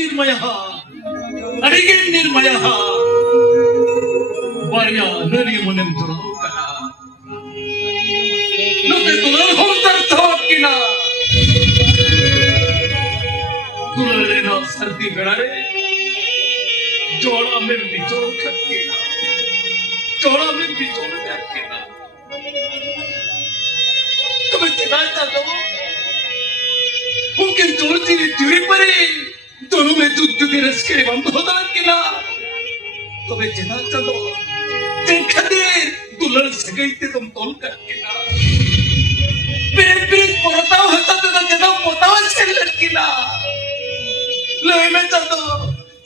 निर्मय बारिया नरी मने दुराव कना नुते दुलाल हम तरथवा किना दुलाले ना सर्दी बेड़ारे जोड़ा में बिचोड़ खत्किना जोड़ा में बिचोड़ खत्किना तुम्हें चिनाता दो उनके जोड़ती ने चुरी परी दोनों में दूध के रस के बंद होता किना तुम्हें चिनाता दो देखते दुलाल सगई ते तुम तोल खत्किना बिरे पोताव होता तो जदा पोताव से लटकिना लोहे में चलो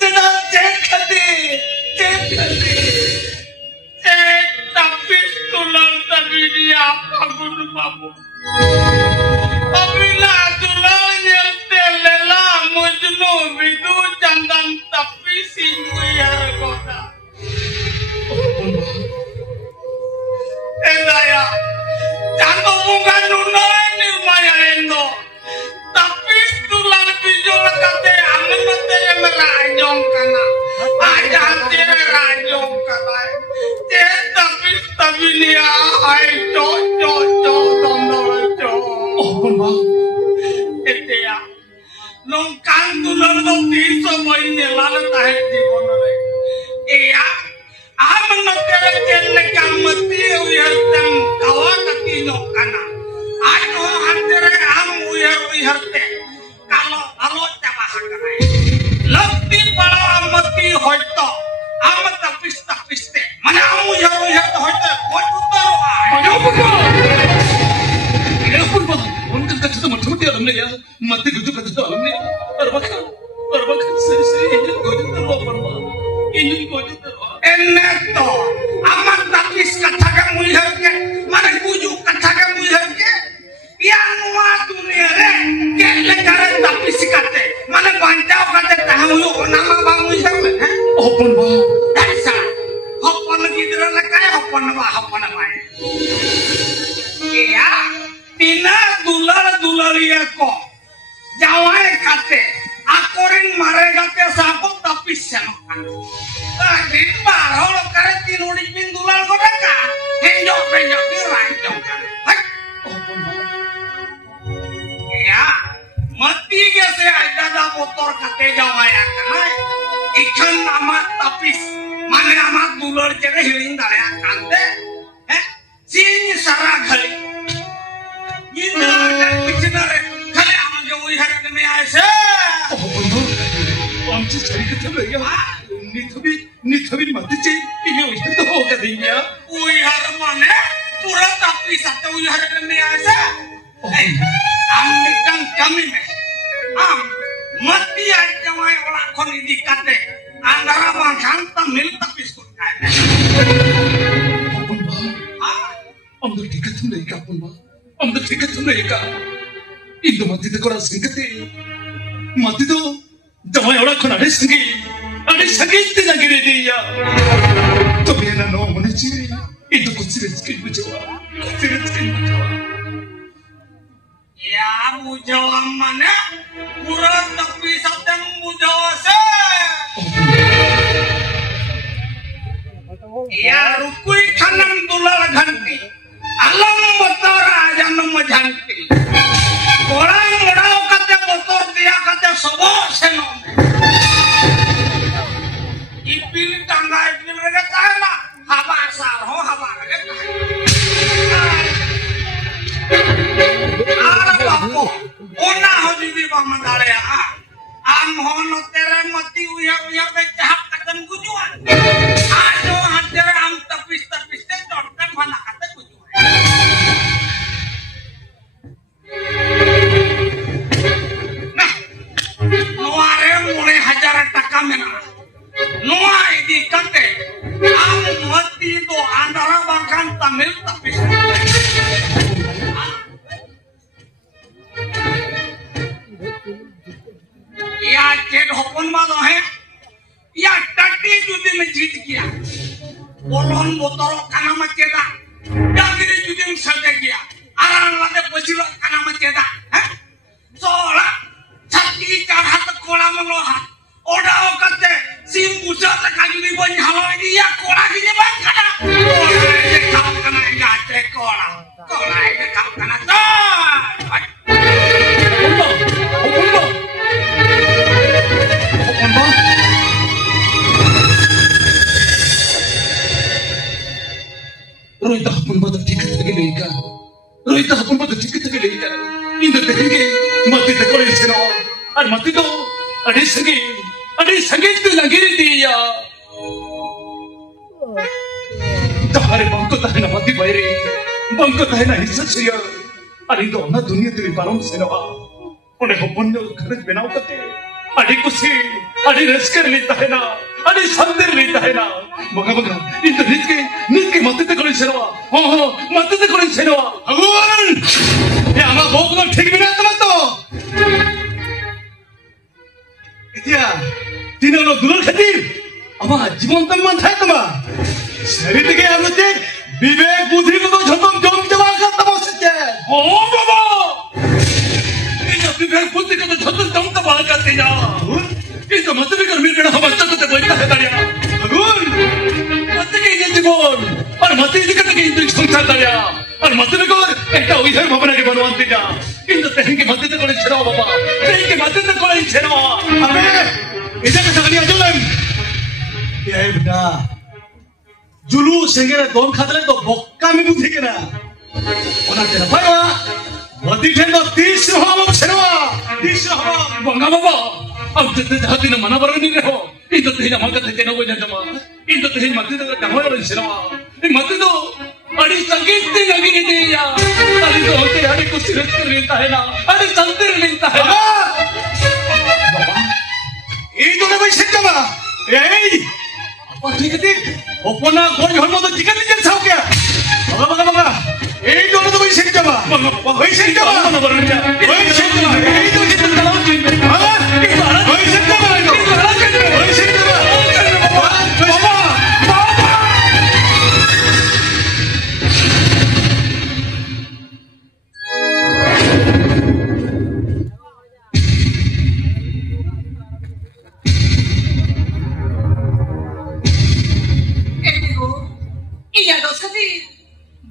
जदा देखते tapis tulang tapi dia bangun babu apabila tulang yang telela mujnu bidu jangan tapi singguyar kota endaya jangan bunga nuna nirmaya endo tapi tulang bijol kate aman mate merajong kana aja tere rajong kana tapi dia ai cho Purba itu ya nongkan tulang nong tiso mo inilala tayo di bonore iya aman natere jelle kamati uyartem kawakati nyokana ayo antere am uyarte kalau cabahakanai lebti pala amati hoito amat tapis te mana amu uyar hoito hoitaro ayo Purba उनका कच्चा तो मठोटी अलग नहीं यार मध्य गुजु कच्चा तो अलग नहीं अरबा सही इंजन गोजू तरवा परवा इंजन गोजू तरवा एन्नेतो अमर तपिस कच्चा का मुझे के माने गुजु कच्चा का मुझे के yang wa dunia re ke lekare tapis kate माने बांचाव कते तामुयो nama bangu isame open ba dasa open gidra lekare open ba iya tina dulaliya ko jawai kate akorin mare kate sapo tapi semokan di parol kare tinudi pin dulal ko deka henjok di ranjong kan ya mati ge se ada motor kate jawai kan ikan amat tapis mane amat dulal cere hiling daya kante sini saragali ini ada bicara kali aman jauh hari ini aja. Oh benar, amci cari ketemu ya. Ni tapi mati cai ini ujar tu hoga dia. Ujar mana? Pura tapi satu ujar ini aja. Am kan kami me. Mati aja mai orang koni dikate. Antara bangsan tamil tapi suka. Am tu dikat tu naik kapun ba. Amda tiket tu mereka, Indo mati tu korang singkati, mati tu jawai orang kau ada singi itu lagi dia. Tapi ena no mana ciri, itu kucirit skin bujawa. Ya bujawa mana, kurang tapi satang bujawa se. Ya rukui kanam tulal ganti. Alam motor aja nama janti. Orang orang kata motor dia kata sobo senom. Ipil tangga ipil mereka kaya haba asal ho haba mereka. Ada apa? Ona ho jadi bang mandala ya. Am ho no tere mati uya becahak katan kujuan. Aduh hajar am tapis te dorkan mana kata kujuan. Nah, nuare mulai hajar taka mena. Nuai di kate, am mati do antara bahkan tamil tapi. Ya cek hopon malo hai, ya tadi judi में जीत गया, बोलों बोतलों खाना में चेता, जागिरी जूते में सल्टे गया, आराम लाते बचिला खाना में चेता, हैं? सोला, छत्ती चार हाथ कोला में लोहा, Oda kate sim pusat lagi di banyak dia kola gini bang kana. Kola ini kau kana enggak cek kola. Kola ini kau kana tuh. Roita hapun batu tiket tergelekan. Roita hapun batu tiket tergelekan. Ini terhingga mati terkolej seno. Ar mati tu ada sange itu lagi dia. Tahare bangko tahena mati bayre. Bangko tahena hisap saya. Ari itu na dunia tu barom seno. Oleh hapun tu kerja benau kate. Adi kusi, adi reskar lita है ना, adi संदेर lita है ना, बगा इन तो नित के मत्ते ते करें सेनवा, हो मत्ते ते करें सेनवा, अगुन, ये आमा बोक ना ठीक भी ना तमत तो, इतिया, तीनों लोग दुलर खातिर, आमा जीवन तमन था तमा, शरीर के हम लोग विवेक बुद्धि को तो झटम जम जमा कर तमा सच्चे, हो बाबा विवेक बुद्धि का तो झटन दम का बाल करते जा इस मतलब कर मिल कर हम अच्छा तो बोलता है तारिया अगुन मत के ये जीवन और मत ये करते के इंद्र संसार तारिया और मतलब को ऐसा वही है भवन के बनवाते जा इन तो तहन के मत तो कोले छेड़ा बाबा तहन के मत तो कोले छेड़ा अबे इधर के सगली अजुलम ये बेटा जुलू संगेरे दोन खातले तो बक्का में बुद्धि के ना ओना तेरा भाईवा Wadi kena tisu hama sewa, tisu hama. Bangga bapa, अब जितने जाती ना मना बरनी रहे हो, इन तो तेरी जमा करते ना कोई जमा, इन तो तेरी मत तो जमा वाले सिनेमा, इन मत तो अड़ी संगीत ती लगी नहीं थी यार, अड़ी तो होते अड़ी कुछ सिरत कर लेता है ना, अड़ी संतर लेता है ना। बाबा, ये तो ना कोई सिनेमा, ये apa diketik opona gori hono to dikat dikat sao kya baga ei to to bisi jaba bisi jaba mana baranya bisi jaba ei to kitan dalao jin ha bisi jaba bisi jaba baba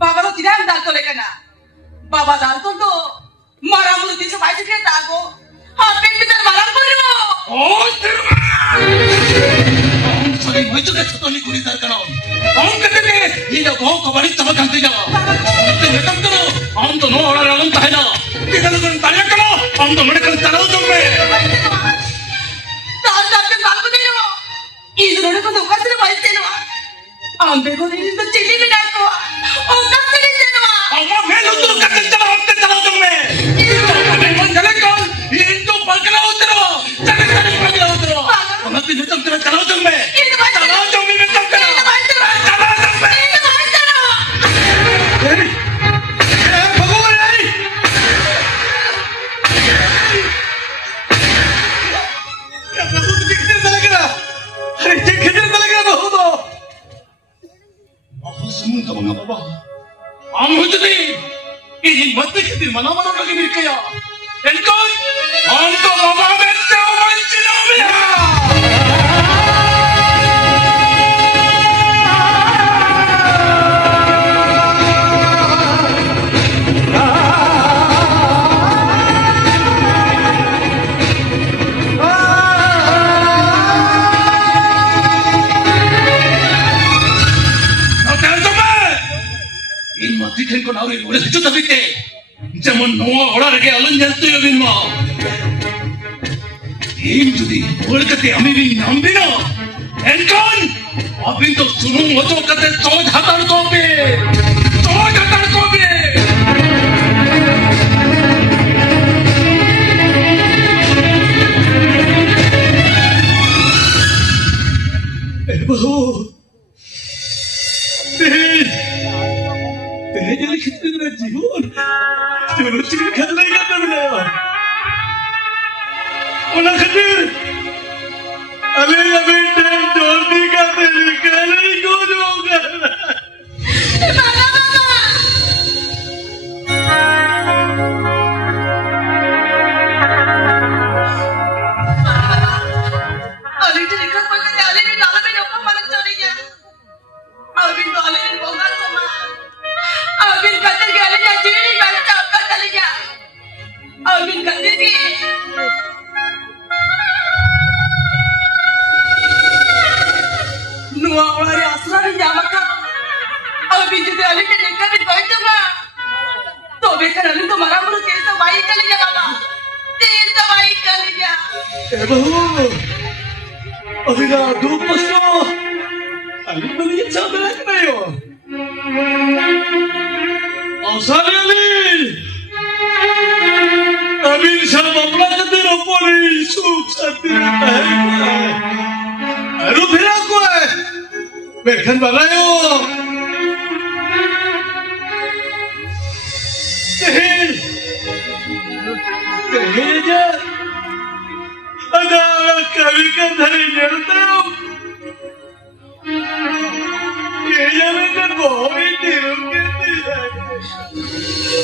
Baba lo tidak andal to lekana. Baba dal to mara multi se baik ke tago. Hape bitar malam purimo. Oh terma. Om sari mai to ke chotoli kuri dar kana. Om kete ke ye jo bahut kabari chamak kante jawa. Te netam karo. Om to no ora ralam ta hai na. Tikal gun tanya karo. Om to mane kan tarao tumme. Dal dal ke dal bade no. Is rode ko dokar se baik te no. Ambe ko ni to chili bina ko. Om ka se ni no. Om me lo to ka te tarao tumme. Om me man jale ko. In to pagla utro. Jale jale pagla utro. Om te netam te tarao tumme. Tarao tumme me tam karo. Tarao tumme. Semuanya mana bapa? Amu jadi ini mati kita mana lagi berkaya. Engkau, engkau bapa betul macam Tiken kon awre udah sejuta bite, zaman noa orang lagi alun jantu ya bin mau. Ini jadi orang kata kami bin nambina, engkau, abin tu sunung macam kata cowok hatar kopi. Bahu, jadi kita nak jiwon, jadi kita kena lagi apa benda? Orang khawatir, abang jodi kata kena ikut juga. Abincin ikut pakai tali di dalam ini apa mana carinya? Abin tali di bawah sama. Abin kata galinya jadi nggak cakap talinya. Abin kata ni. Nuang orang asal ni jamak. Abin jadi alih ke nikah bin kau cuma. तो बेकार अली तो मारा मुझे तेज तो bike चली जा बाबा तेज तो bike चली जा बहू अभी ना धूप पसलो अली बनी ये चाबे लग रहे हो औसारे अली सब अपना कदे रोपोली सुख शांति है अरु फिरा को है बैठन वाला हो Kayaknya ada kali kan dari nyertau. Kayaknya mereka bohong ini mungkin tidak.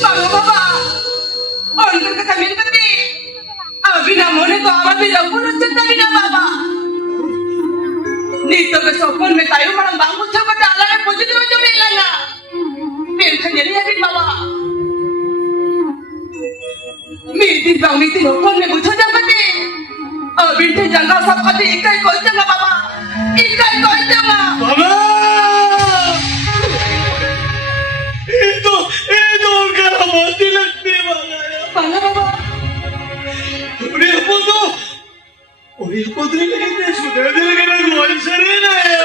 Bapa, orang tu kata minta ni. Abi nama ni tu awak bila pun cerita bila bapa. Ni tu kesopon metayu malam bangun cakap dah lah positif macam ni lah na. Biarkan jadi abi bapa. Miti bang miti nopon में मुझे जब कती बिंटे जंगा सब कती इकाई कोई जंगा बाबा इकाई कोई जंगा बाबा itu cara mati लगती है बाबा उन्हें apa tu उन्हें apa tu lagi deh sudah dia lagi nak goal serena ya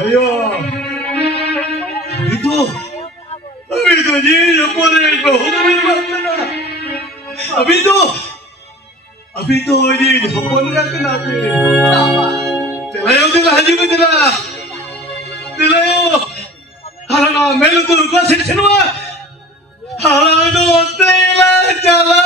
ayo अभी तो जी ऊपर एक बहुत बड़ी बात है ना अभी तो जी ऊपर का ना पे तेलायो तेला हाजी में तेलायो हालांकि मेरे तो रुका सिर्फ हालांकि तेला चला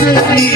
Certainly